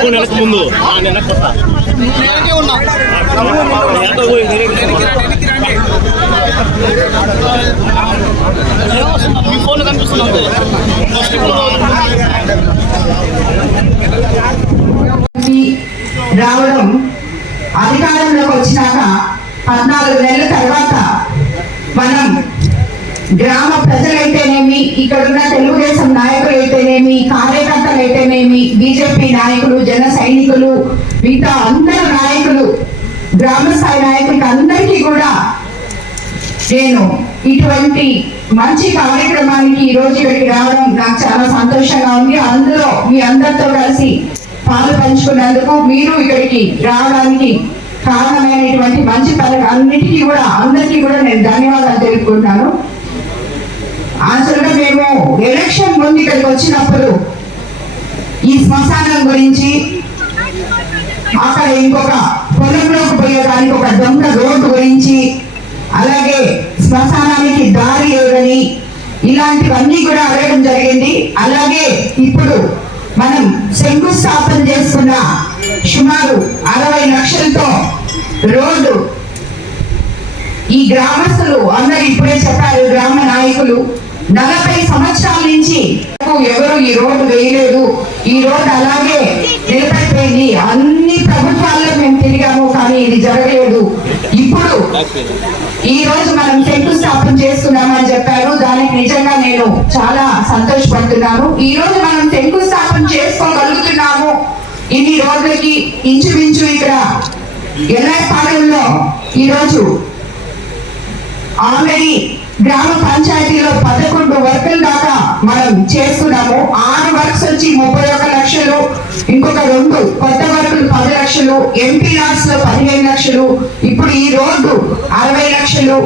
మూడు ముందు ఆ, మీ ఫోన్ కనిపిస్తుంది అంతే ఫస్ట్ ఇప్పుడు రావడం అధికారంలోకి వచ్చినాక పద్నాలుగు నెలల తర్వాత మనం గ్రామ ప్రజలైతేనేమి ఇక్కడున్న తెలుగుదేశం నాయకులు అయితేనేమి కార్యకర్తలు అయితేనేమి బీజేపీ నాయకులు జన సైనికులు మిగతా అందరు నాయకులు గ్రామ స్థాయి నాయకులకి అందరికీ కూడా నేను ఇటువంటి మంచి కార్యక్రమానికి ఈ రోజు ఇక్కడికి రావడం నాకు చాలా సంతోషంగా ఉంది. అందులో మీ అందరితో కలిసి పాలు పంచుకున్నందుకు మీరు ఇక్కడికి రావడానికి కారణమైనటువంటి మంచి పనులు అన్నిటికీ కూడా అందరికీ కూడా నేను ధన్యవాదాలు తెలుపుకుంటాను అసలుగా మేము ఎలక్షన్ ముందు ఇక్కడికి వచ్చినప్పుడు ఈ శ్మశానం గురించి అక్కడ ఇంకొక పొలంలోకి పోయేదానికి ఒక దొంగ రోడ్డు గురించి అలాగే శ్మశానానికి దారి లేదని ఇలాంటివన్నీ కూడా అడగడం జరిగింది. అలాగే ఇప్పుడు మనం శంకుస్థాపన చేస్తున్న సుమారు అరవై లక్షలతో రోడ్డు. ఈ గ్రామస్తులు అందరు ఇప్పుడే చెప్పారు గ్రామ నాయకులు నలభై సంవత్సరాల నుంచి ఎవరు ఈ రోడ్డు వేయలేదు. ఈ రోడ్డు అలాగే నిలబడిపోయింది. అన్ని ప్రభుత్వాల్లో మేము తిరిగాము కానీ ఇది జరగలేదు. ఇప్పుడు ఈ రోజు మనం శంకుస్థాపన చేస్తున్నామని చెప్పారు. దానికి నిజంగా నేను చాలా సంతోషపడుతున్నాను. ఈ రోజు మనం శంకుస్థాపన చేసుకోగలుగుతున్నాము. ఇన్ని రోడ్లకి ఇంచుమించు ఇక్కడ ఎల్లాపాలెంలో ఈరోజు ఆల్రెడీ గ్రామ పంచాయతీలో పదకొండు వర్కులు దాకా మనం చేస్తున్నాము. ఆరు వర్క్స్ వచ్చి ముప్పై ఒక లక్షలు ఇంకొక రెండు కొత్త వర్కులు పది లక్షలు ఎంపీ లాస్లో పదిహేను లక్షలు. ఇప్పుడు ఈ రోడ్డు అరవై లక్షలు.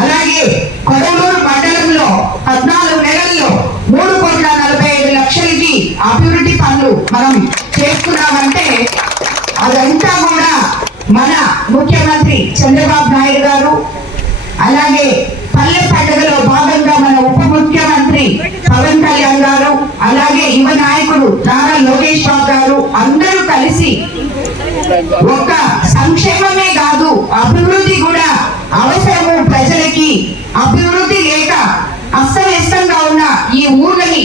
అలాగే కొడలూరు మండలంలో పద్నాలుగు నెలల్లో మూడు కోట్ల నలభై ఐదు లక్షలకి అభివృద్ధి పనులు మనం చేస్తున్నామంటే అదంతా కూడా మన ముఖ్యమంత్రి చంద్రబాబు నాయుడు గారు అలాగే పల్లె పండుగలో భాగంగా మన ఉప ముఖ్యమంత్రి పవన్ కళ్యాణ్ గారు అలాగే యువ నాయకుడు నారా లోకేష్ బాబు గారు అందరూ కలిసి ఒక సంక్షేమమే కాదు అభివృద్ధి కూడా అవసరము ప్రజలకి. అభివృద్ధి లేక అస్తవ్యస్తంగా ఉన్న ఈ ఊర్లని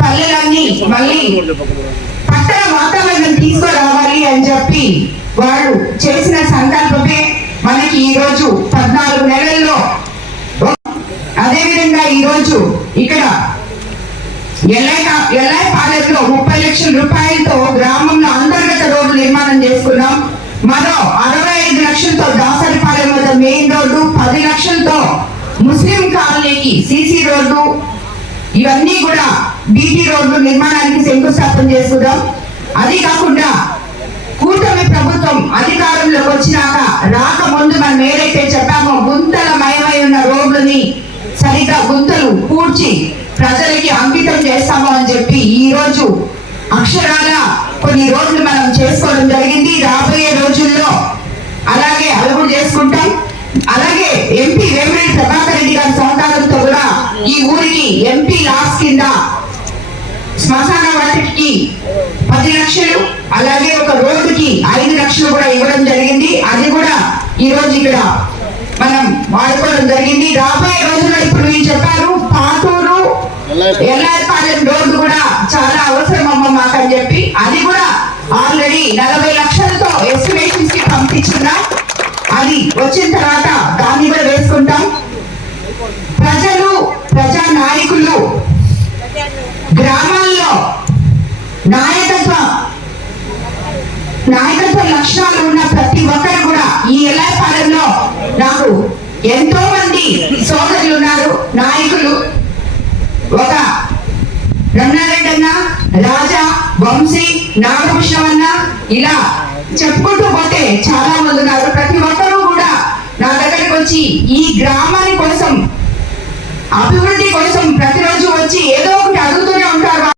పల్లెలన్నీ మళ్ళీ పట్టణ వాతావరణం తీసుకురావాలి అని చెప్పి వాళ్ళు చేసిన సంకల్పమే. మనకి ఈ రోజు పద్నాలుగు నెలల్లో అదేవిధంగా ఈరోజు ఈ రోజు ఇక్కడ ఎల్ఐ పాలెంలో ముప్పై లక్షల రూపాయలతో గ్రామంలో అంతర్గత రోడ్డు నిర్మాణం చేసుకున్నాం. మరో అరవై ఐదు లక్షలతో దాసరిపాలెం వద్ద మెయిన్ రోడ్డు పది లక్షలతో ముస్లిం కాలనీకి సిసి రోడ్డు ఇవన్నీ కూడా బీటీ రోడ్డు నిర్మాణానికి శంకుస్థాపన చేసుకుందాం అది కాకుండా కూటమి ప్రభుత్వం అధికారంలోకి వచ్చినాక రాకముందు మనం ఏదైతే చెప్పామో గుంతల మయమై ఉన్న రోడ్లని సరిగా గుంతలు పూడ్చి ప్రజలకి అంకితం చేస్తాము అని చెప్పి ఈ రోజు అక్షరాల కొన్ని రోజులు మనం చేసుకోవడం జరిగింది. రాబోయే రోజుల్లో అలాగే అలవాటు చేసుకుంటాం. అలాగే ఎంపీ వేమిరెడ్డి ప్రభాకర్ రెడ్డి గారి సహకారంతో కూడా ఈ ఊరికి ఎంపీ లాస్ కింద శ్మశాన వాటికి పది లక్షలు అలాగే ఒక రోడ్డుకి ఐదు లక్షలు కూడా ఇవ్వడం జరిగింది. అది కూడా ఈ రోజు ఇక్కడ మనం వాడుకోవడం జరిగింది. రా నలభై లక్షలతో ఎస్టిమేషన్స్కి పంపించున్నాం అది వచ్చిన తర్వాత దాన్ని కూడా వేసుకుంటాం. ప్రజలు ప్రజా నాయకులు గ్రామాల్లో నాయకత్వ నాయకత్వ లక్షణాలు ఉన్న ప్రతి ఒక్కరు కూడా ఈ ఎల్లాపాలెంలో నాకు ఎంతో మంది సోదరులు ఉన్నారు నాయకులు ఒక రమణారెడ్డి అన్న రాజా వంశీ నాగభూషణ అన్న ఇలా చెప్పుకుంటూ పోతే చాలా మంది ఉన్నారు. ప్రతి ఒక్కరూ కూడా నా దగ్గరికి వచ్చి ఈ గ్రామాని కోసం అభివృద్ధి కోసం ప్రతిరోజు వచ్చి ఏదో ఒకటి అడుగుతూనే ఉంటారు.